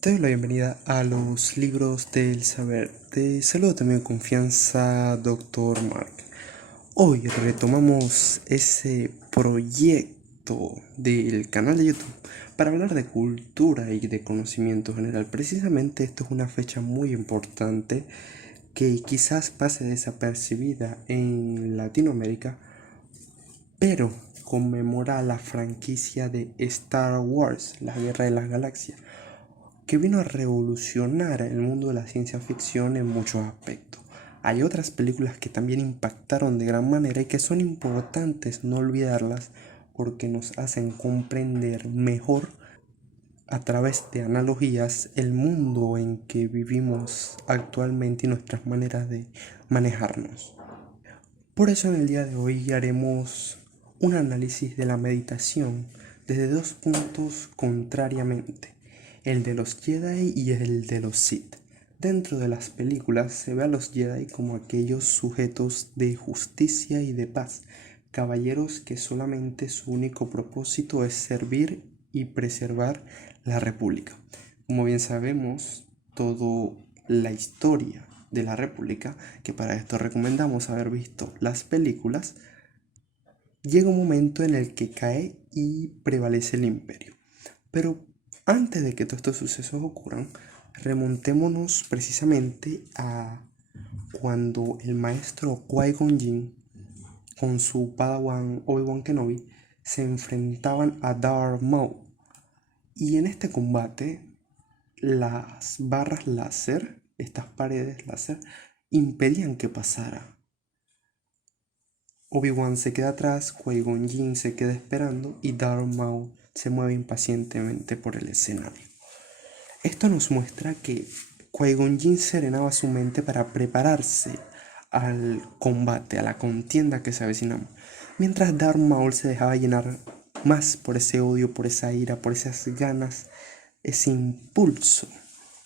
Te doy la bienvenida a los libros del saber. Te saludo también con confianza, Doctor Mark. Hoy retomamos ese proyecto del canal de YouTube para hablar de cultura y de conocimiento general. Precisamente esto es una fecha muy importante que quizás pase desapercibida en Latinoamérica, pero conmemora la franquicia de Star Wars, la Guerra de las Galaxias, que vino a revolucionar el mundo de la ciencia ficción en muchos aspectos. Hay otras películas que también impactaron de gran manera y que son importantes no olvidarlas porque nos hacen comprender mejor a través de analogías el mundo en que vivimos actualmente y nuestras maneras de manejarnos. Por eso en el día de hoy haremos un análisis de la meditación desde dos puntos contrariamente, el de los Jedi y el de los Sith. Dentro de las películas se ve a los Jedi como aquellos sujetos de justicia y de paz, caballeros que solamente su único propósito es servir y preservar la República. Como bien sabemos, toda la historia de la República, que para esto recomendamos haber visto las películas, llega un momento en el que cae y prevalece el imperio. Pero antes de que todos estos sucesos ocurran, remontémonos precisamente a cuando el maestro Qui-Gon Jinn con su padawan Obi-Wan Kenobi se enfrentaban a Darth Maul. Y en este combate, las barras láser, estas paredes láser, impedían que pasara. Obi-Wan se queda atrás, Qui-Gon Jinn se queda esperando y Darth Maul se mueve impacientemente por el escenario. Esto nos muestra que Qui-Gon Jinn serenaba su mente para prepararse al combate, a la contienda que se avecinaba, mientras Darth Maul se dejaba llenar más por ese odio, por esa ira, por esas ganas, ese impulso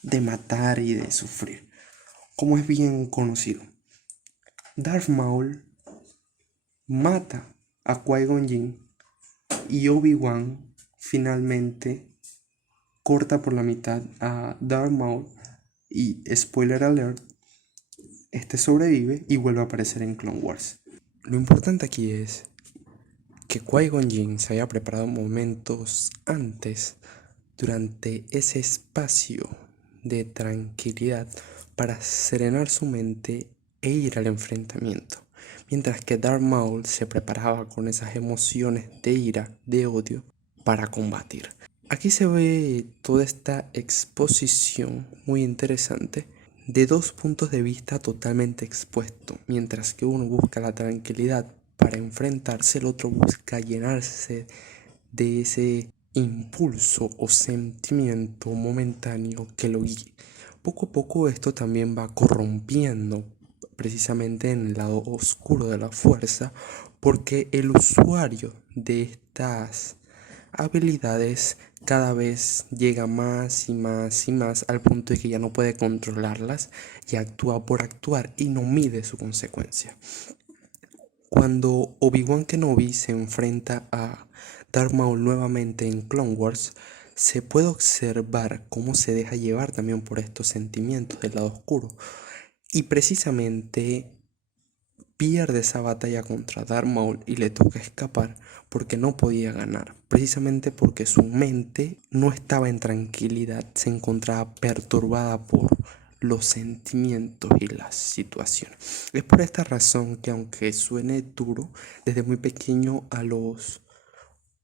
de matar y de sufrir, como es bien conocido. Darth Maul mata a Qui-Gon Jinn y Obi-Wan finalmente corta por la mitad a Darth Maul y, spoiler alert, este sobrevive y vuelve a aparecer en Clone Wars. Lo importante aquí es que Qui-Gon Jinn se haya preparado momentos antes, durante ese espacio de tranquilidad, para serenar su mente e ir al enfrentamiento, mientras que Darth Maul se preparaba con esas emociones de ira, de odio, para combatir. Aquí se ve toda esta exposición muy interesante de dos puntos de vista totalmente expuestos. Mientras que uno busca la tranquilidad para enfrentarse, el otro busca llenarse de ese impulso o sentimiento momentáneo que lo guíe. Poco a poco esto también va corrompiendo precisamente en el lado oscuro de la fuerza, porque el usuario de estas habilidades cada vez llega más y más y más al punto de que ya no puede controlarlas y actúa por actuar y no mide su consecuencia. Cuando Obi-Wan Kenobi se enfrenta a Darth Maul nuevamente en Clone Wars, se puede observar cómo se deja llevar también por estos sentimientos del lado oscuro. Y precisamente pierde esa batalla contra Darth Maul y le toca escapar porque no podía ganar, precisamente porque su mente no estaba en tranquilidad, se encontraba perturbada por los sentimientos y las situaciones. Es por esta razón que, aunque suene duro, desde muy pequeño a los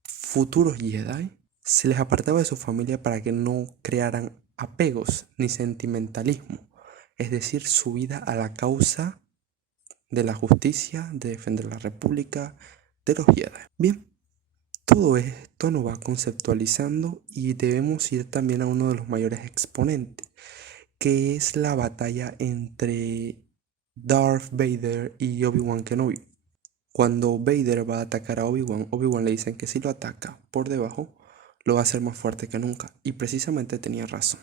futuros Jedi se les apartaba de su familia para que no crearan apegos ni sentimentalismo, es decir, su vida a la causa de la justicia, de defender la república, de los Jedi. Bien, todo esto nos va conceptualizando y debemos ir también a uno de los mayores exponentes, que es la batalla entre Darth Vader y Obi-Wan Kenobi. Cuando Vader va a atacar a Obi-Wan, Obi-Wan le dicen que si lo ataca por debajo, lo va a hacer más fuerte que nunca. Y precisamente tenía razón.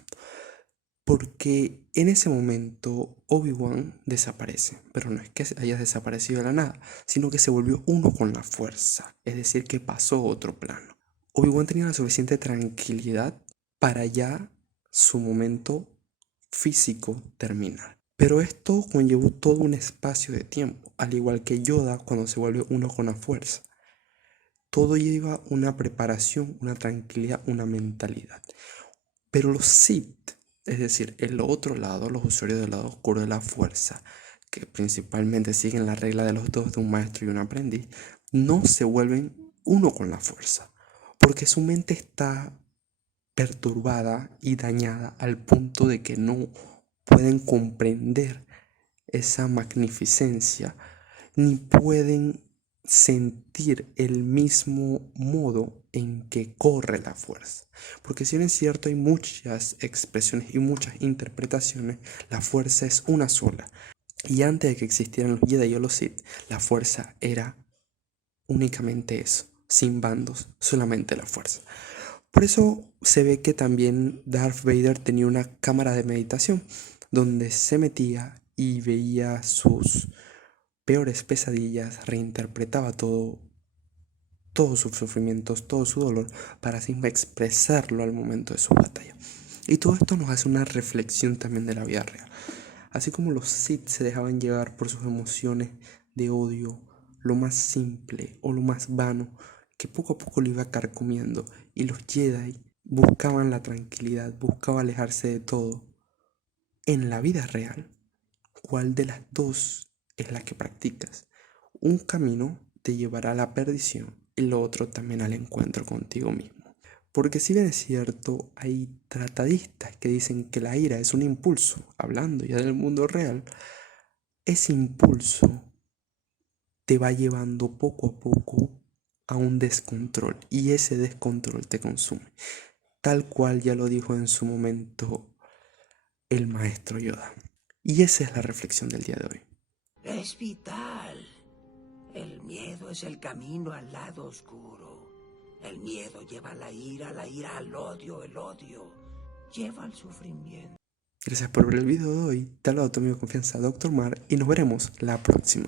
Porque en ese momento Obi-Wan desaparece, pero no es que haya desaparecido de la nada, sino que se volvió uno con la fuerza, es decir, que pasó a otro plano. Obi-Wan tenía la suficiente tranquilidad para ya su momento físico terminal. Pero esto conllevó todo un espacio de tiempo, al igual que Yoda cuando se vuelve uno con la fuerza. Todo lleva una preparación, una tranquilidad, una mentalidad. Pero los Sith, es decir, el otro lado, los usuarios del lado oscuro de la fuerza, que principalmente siguen la regla de los dos, de un maestro y un aprendiz, no se vuelven uno con la fuerza, porque su mente está perturbada y dañada al punto de que no pueden comprender esa magnificencia, ni pueden sentir el mismo modo en que corre la fuerza. Porque si bien es cierto, hay muchas expresiones y muchas interpretaciones, la fuerza es una sola. Y antes de que existieran los Jedi y los Sith, la fuerza era únicamente eso, sin bandos, solamente la fuerza. Por eso se ve que también Darth Vader tenía una cámara de meditación donde se metía y veía sus peores pesadillas, reinterpretaba todos sus sufrimientos, todo su dolor, para así expresarlo al momento de su batalla. Y todo esto nos hace una reflexión también de la vida real. Así como los Sith se dejaban llevar por sus emociones de odio, lo más simple o lo más vano, que poco a poco lo iba carcomiendo, y los Jedi buscaban la tranquilidad, buscaban alejarse de todo. En la vida real, ¿cuál de las dos es la que practicas? Un camino te llevará a la perdición y lo otro también al encuentro contigo mismo. Porque si bien es cierto, hay tratadistas que dicen que la ira es un impulso, hablando ya del mundo real, ese impulso te va llevando poco a poco a un descontrol y ese descontrol te consume, tal cual ya lo dijo en su momento el maestro Yoda. Y esa es la reflexión del día de hoy. Es vital. El miedo es el camino al lado oscuro. El miedo lleva a la ira al odio, el odio lleva al sufrimiento. Gracias por ver el video de hoy. Te hablo de tu amigo de confianza, Dr. Mar, y nos veremos la próxima.